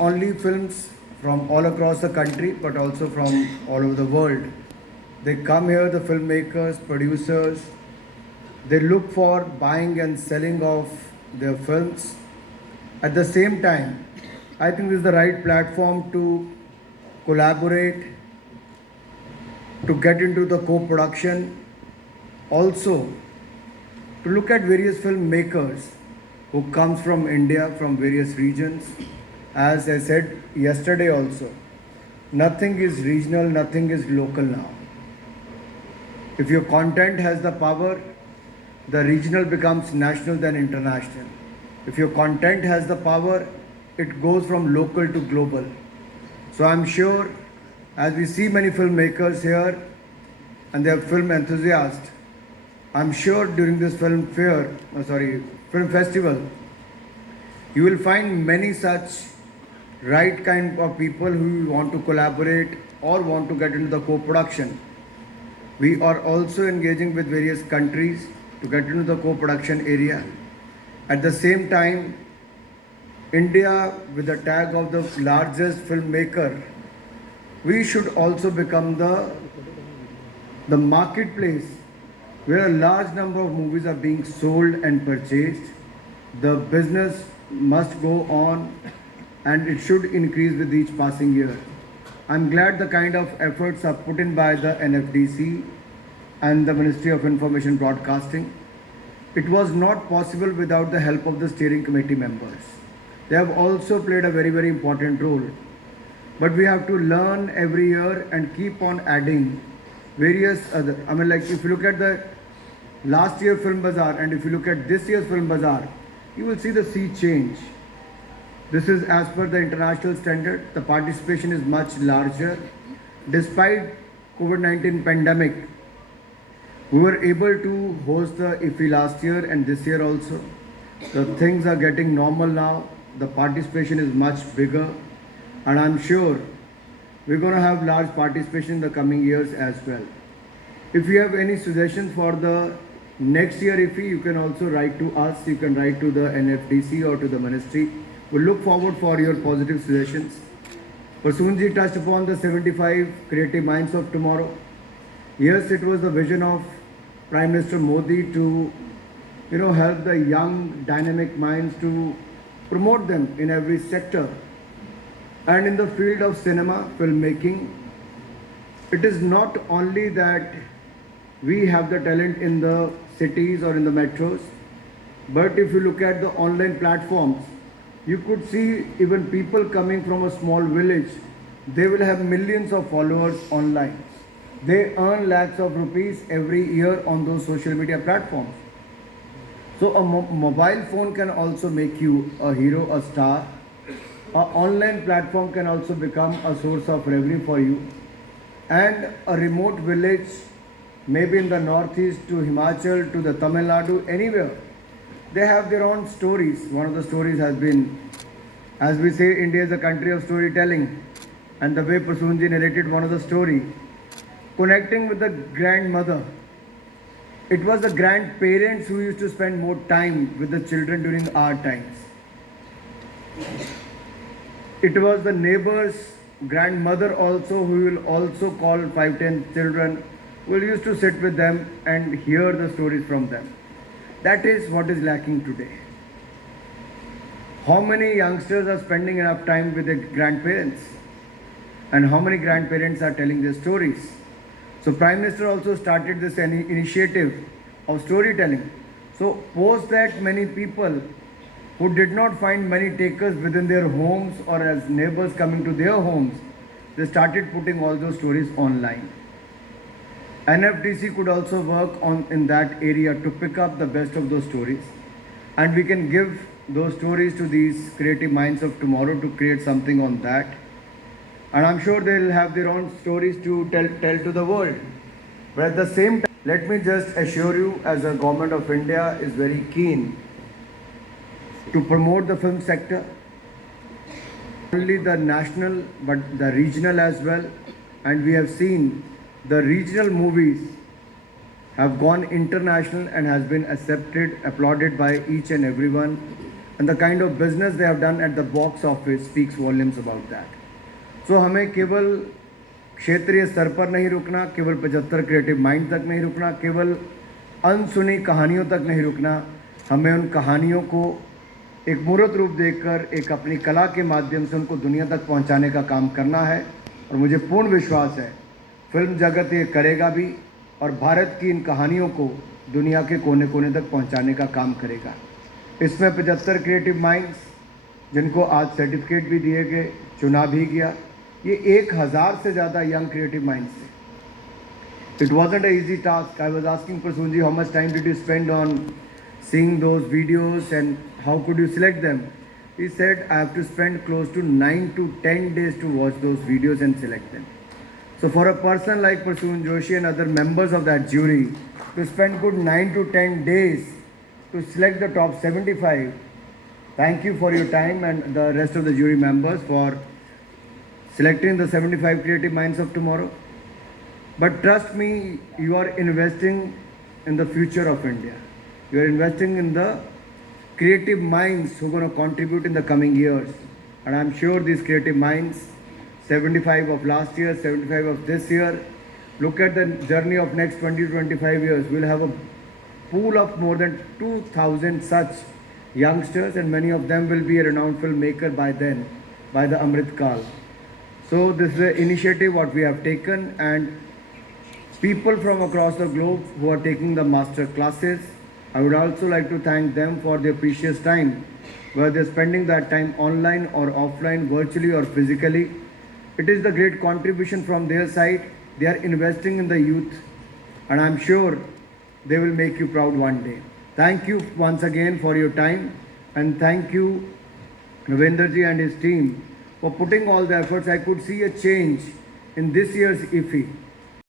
only films from all across the country but also from all over the world. They come here, the filmmakers, producers, they look for buying and selling of their films. At the same time, I think this is the right platform to collaborate, to get into the co-production, also to look at various filmmakers who comes from India, from various regions. As I said yesterday also, nothing is regional, nothing is local now. If your content has the power, the regional becomes national then international. If your content has the power, it goes from local to global. So I'm sure as we see many filmmakers here and they are film enthusiasts, I'm sure during this film festival, you will find many such right kind of people who want to collaborate or want to get into the co-production. We are also engaging with various countries to get into the co-production area. At the same time, India, with the tag of the largest filmmaker, we should also become the marketplace where a large number of movies are being sold and purchased. The business must go on and it should increase with each passing year. I'm glad the kind of efforts are put in by the NFDC and the Ministry of Information Broadcasting. It was not possible without the help of the steering committee members. They have also played a very, very important role. But we have to learn every year and keep on adding various other. If you look at the last year Film Bazaar and if you look at this year's Film Bazaar, you will see the sea change. This is as per the international standard. The participation is much larger. Despite COVID-19 pandemic, we were able to host the iffi last year and this year also. The things are getting normal now. The participation is much bigger. And I'm sure we're going to have large participation in the coming years as well. If you have any suggestions for the next year IFFI, you can also write to us. You can write to the NFDC or to the ministry. We look forward for your positive suggestions. Prasoonji touched upon the 75 creative minds of tomorrow. Yes, it was the vision of Prime Minister Modi to help the young dynamic minds, to promote them in every sector. And in the field of cinema, filmmaking, it is not only that we have the talent in the cities or in the metros, but if you look at the online platforms, you could see even people coming from a small village, they will have millions of followers online. They earn lakhs of rupees every year on those social media platforms. So a mobile phone can also make you a hero, a star. An online platform can also become a source of revenue for you. And a remote village, maybe in the northeast to Himachal, to the Tamil Nadu, anywhere, they have their own stories. One of the stories has been, as we say, India is a country of storytelling. And the way Prasoonji narrated one of the story, connecting with the grandmother. It was the grandparents who used to spend more time with the children during our times. It was the neighbor's grandmother also who will also call 5-10 children, who used to sit with them and hear the stories from them. That is what is lacking today. How many youngsters are spending enough time with their grandparents? And how many grandparents are telling their stories? So Prime Minister also started this initiative of storytelling. So post that, many people who did not find many takers within their homes or as neighbors coming to their homes, they started putting all those stories online. NFDC could also work on in that area to pick up the best of those stories, and we can give those stories to these creative minds of tomorrow to create something on that. And I'm sure they'll have their own stories to tell to the world. But at the same time, let me just assure you, as the government of India is very keen to promote the film sector, only the national but the regional as well. And we have seen the regional movies have gone international and has been accepted, applauded by each and everyone. and the kind of business they have done at the box office speaks volumes about that. So हमें केवल क्षेत्रीय स्तर पर नहीं रुकना, केवल 75 creative mind तक नहीं रुकना, केवल अनसुनी कहानियों तक नहीं रुकना, हमें उन कहानियों को एक मूर्त रूप देकर एक अपनी कला के माध्यम से उनको दुनिया तक पहुंचाने का काम करना है। और मुझे पूर्ण विश्वास है फिल्म जगत ये करेगा भी और भारत की इन कहानियों को दुनिया के कोने कोने तक पहुंचाने का काम करेगा। इसमें 75 क्रिएटिव माइंड्स जिनको आज सर्टिफिकेट भी दिए गए, चुना भी गया, ये 1000 से ज़्यादा यंग क्रिएटिव माइंड्स थे। It wasn't an easy task. I was asking Prasoonji, how much time did you spend on seeing those videos and how could you select them? He said, I have to spend close to 9 to 10 days to watch those videos and select them. So for a person like Prasoon Joshi and other members of that jury, to spend good 9 to 10 days to select the top 75, thank you for your time and the rest of the jury members for selecting the 75 creative minds of tomorrow. But trust me, you are investing in the future of India. You are investing in the creative minds who are going to contribute in the coming years. And I'm sure these creative minds, 75 of last year, 75 of this year, look at the journey of next 20 to 25 years. We'll have a pool of more than 2,000 such youngsters, and many of them will be a renowned filmmaker by then, by the Amrit Kal. So this is an initiative what we have taken, and people from across the globe who are taking the master classes, I would also like to thank them for their precious time, whether they're spending that time online or offline, virtually or physically. It is the great contribution from their side. They are investing in the youth, and I'm sure they will make you proud one day. Thank you once again for your time, and thank you Ravenderji and his team for putting all the efforts. I could see a change in this year's iffi.